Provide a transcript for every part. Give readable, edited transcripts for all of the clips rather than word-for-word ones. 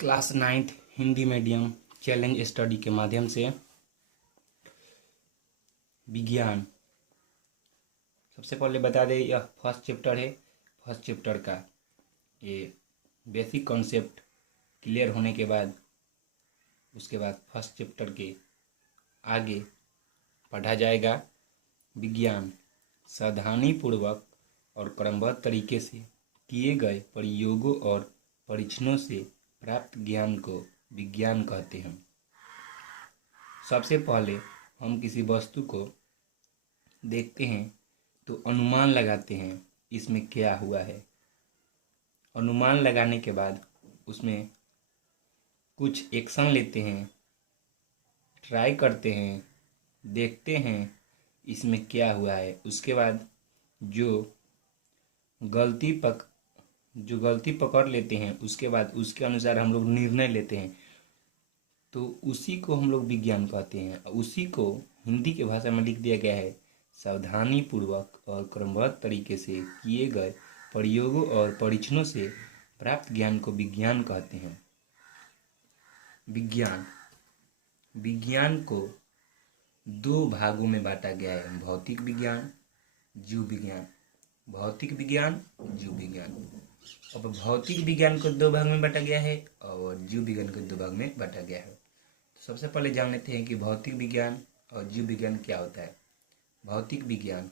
Class 9th Hindi medium challenge study के माध्यम से विज्ञान। सबसे पहले बता दें, यह फर्स्ट चैप्टर है। फर्स्ट चैप्टर का ये बेसिक कॉन्सेप्ट क्लियर होने के बाद उसके बाद फर्स्ट चैप्टर के आगे पढ़ा जाएगा विज्ञान सावधानीपूर्वक और क्रमबद्ध तरीके से किए गए प्रयोगों और परीक्षणों से प्राप्त ज्ञान को विज्ञान कहते हैं। सबसे पहले हम किसी वस्तु को देखते हैं तो अनुमान लगाते हैं इसमें क्या हुआ है। अनुमान लगाने के बाद उसमें कुछ एक्शन लेते हैं, ट्राई करते हैं, देखते हैं इसमें क्या हुआ है। उसके बाद जो गलती पकड़ लेते हैं उसके बाद उसके अनुसार हम लोग निर्णय लेते हैं, तो उसी को हम लोग विज्ञान कहते हैं। उसी को हिंदी की भाषा में लिख दिया गया है, सावधानीपूर्वक और क्रमबद्ध तरीके से किए गए प्रयोगों और परीक्षणों से प्राप्त ज्ञान को विज्ञान कहते हैं। विज्ञान को दो भागों में बांटा गया है, भौतिक विज्ञान, जीव विज्ञान। भौतिक विज्ञान, जीव विज्ञान। अब भौतिक विज्ञान को दो भाग में बांटा गया है और जीव विज्ञान को दो भाग में बांटा गया है। तो सबसे पहले जान लेते हैं कि भौतिक विज्ञान और जीव विज्ञान क्या होता है। भौतिक विज्ञान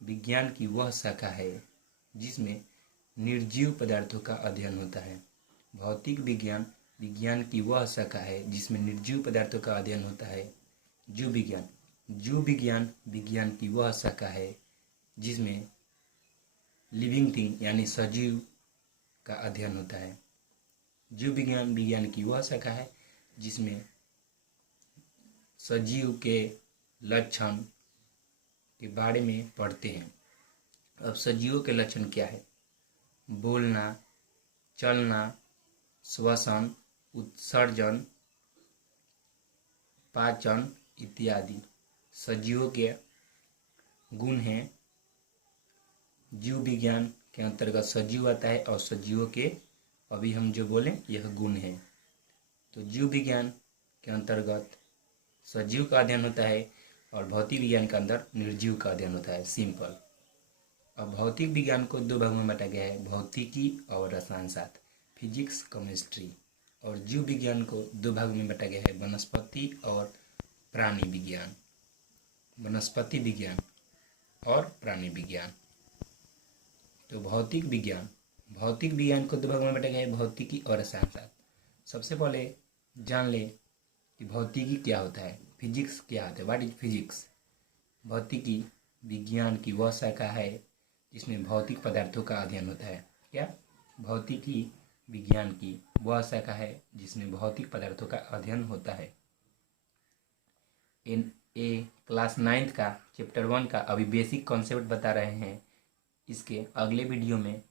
विज्ञान की वह शाखा है जिसमें निर्जीव पदार्थों का अध्ययन होता है। भौतिक विज्ञान विज्ञान की वह शाखा है जिसमें निर्जीव पदार्थों का अध्ययन होता है। जीव विज्ञान विज्ञान की वह शाखा है जिसमें लिविंग थिंग यानी सजीव का अध्ययन होता है। जीव विज्ञान विज्ञान की वह शाखा है जिसमें सजीव के लक्षण के बारे में पढ़ते हैं। अब सजीवों के लक्षण क्या है? बोलना, चलना, श्वसन, उत्सर्जन, पाचन इत्यादि सजीवों के गुण हैं। जीव विज्ञान के अंतर्गत सजीव आता है और सजीवों के अभी हम जो बोलें यह गुण है। तो जीव विज्ञान के अंतर्गत सजीव का अध्ययन होता है और भौतिक विज्ञान के अंदर निर्जीव का अध्ययन होता है। सिंपल। अब भौतिक विज्ञान को दो भागों में बांटा गया है, भौतिकी और रसायन शास्त्र, फिजिक्स, केमिस्ट्री। और जीव विज्ञान को दो भागों में बांटा गया है, वनस्पति और प्राणी विज्ञान। वनस्पति विज्ञान और प्राणी विज्ञान। तो भौतिक विज्ञान को दो भागों में बांटा गया है, भौतिकी और रसायन शास्त्र। सबसे पहले जान ले कि भौतिकी क्या होता है, फिजिक्स क्या होता है। What is physics? भौतिकी विज्ञान की वह शाखा है जिसमें भौतिक पदार्थों का अध्ययन होता है। क्या? भौतिकी विज्ञान की वह शाखा है जिसमें भौतिक पदार्थों का अध्ययन होता है। क्लास 9th का चैप्टर 1 का अभी बेसिक कॉन्सेप्ट बता रहे हैं, इसके अगले वीडियो में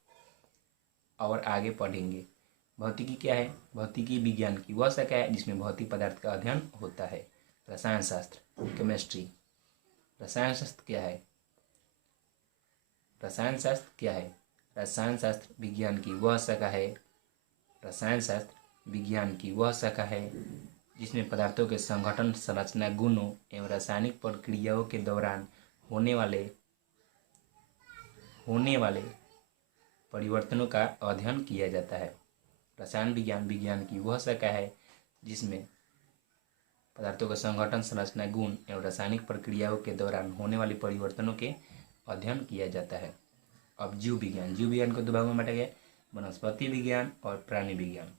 और आगे पढ़ेंगे। भौतिकी क्या है? भौतिकी विज्ञान की वह शाखा है जिसमें भौतिक पदार्थ का अध्ययन होता है। रसायन शास्त्र, केमिस्ट्री। रसायन शास्त्र क्या है? रसायन शास्त्र विज्ञान की वह शाखा है। रसायन शास्त्र विज्ञान की वह शाखा है जिसमें पदार्थों के संगठन, संरचना, गुणों एवं रासायनिक प्रक्रियाओं के दौरान होने वाले परिवर्तनों का अध्ययन किया जाता है। रसायन विज्ञान की वह शाखा है जिसमें पदार्थों का संगठन, संरचना, गुण एवं रासायनिक प्रक्रियाओं के दौरान होने वाले परिवर्तनों के अध्ययन किया जाता है। अब जीव विज्ञान को दो भागों में बांटा गया है, वनस्पति विज्ञान और प्राणी विज्ञान।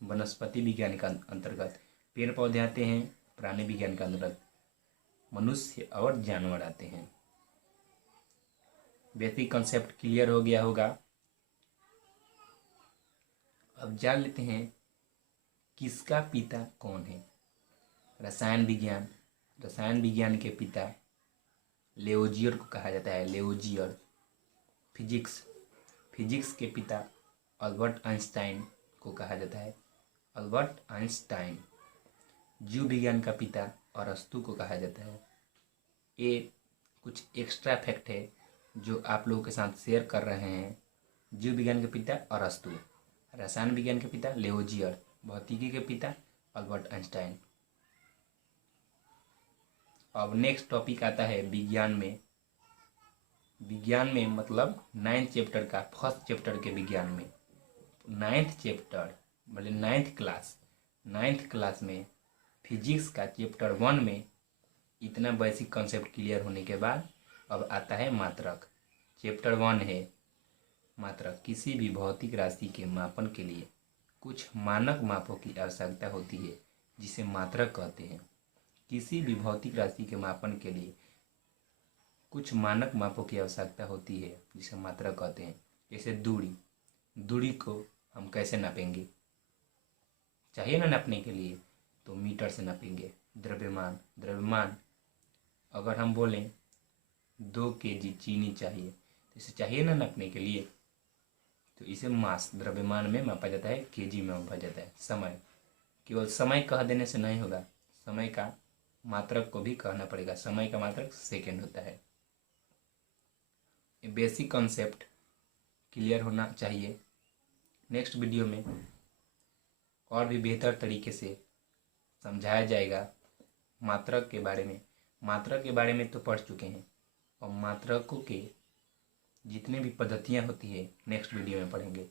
वनस्पति विज्ञान का अंतर्गत पेड़ पौधे आते हैं। प्राणी विज्ञान के अंतर्गत मनुष्य और जानवर आते हैं। बेसिक कॉन्सेप्ट क्लियर हो गया होगा। अब जान लेते हैं किसका पिता कौन है। रसायन विज्ञान के पिता लेओजियर को कहा जाता है। लेओजियर। फिजिक्स के पिता अल्बर्ट आइंस्टाइन को कहा जाता है। Albert Einstein. जीव विज्ञान का पिता अरस्तु को कहा जाता है। ये कुछ एक्स्ट्रा फैक्ट है जो आप लोगों के साथ शेयर कर रहे हैं। जीव विज्ञान के पिता अरस्तु, रसायन विज्ञान के पिता लेओजियर, भौतिकी के पिता अल्बर्ट आइंस्टाइन। अब नेक्स्ट टॉपिक आता है विज्ञान में। विज्ञान में मतलब 9th चैप्टर का फर्स्ट चैप्टर के विज्ञान में 9th चैप्टर मतलब 9th क्लास में फिजिक्स का चैप्टर 1 में इतना बेसिक कॉन्सेप्ट क्लियर होने के बाद अब आता है मात्रक। चैप्टर 1 है मात्रक। किसी भी भौतिक राशि के मापन के लिए कुछ मानक मापों की आवश्यकता होती है जिसे मात्रक कहते हैं। किसी भी भौतिक राशि के मापन के लिए कुछ मानक मापों की आवश्यकता होती है जिसे मात्रक कहते हैं। जैसे दूरी को हम कैसे नापेंगे? चाहिए ना नापने के लिए, तो मीटर से नापेंगे। द्रव्यमान अगर हम बोलें 2 kg चीनी चाहिए तो इसे चाहिए ना नापने के लिए, तो इसे मास द्रव्यमान में मापा जाता है, केजी में मापा जाता है। समय केवल समय कह देने से नहीं होगा, समय का मात्रक को भी कहना पड़ेगा। समय का मात्रक सेकेंड होता है। ये बेसिक कॉन्सेप्ट क्लियर होना चाहिए। नेक्स्ट वीडियो में और भी बेहतर तरीके से समझाया जाएगा मात्रक के बारे में। मात्रक के बारे में तो पढ़ चुके हैं और मात्रकों के जितने भी पद्धतियाँ होती है नेक्स्ट वीडियो में पढ़ेंगे।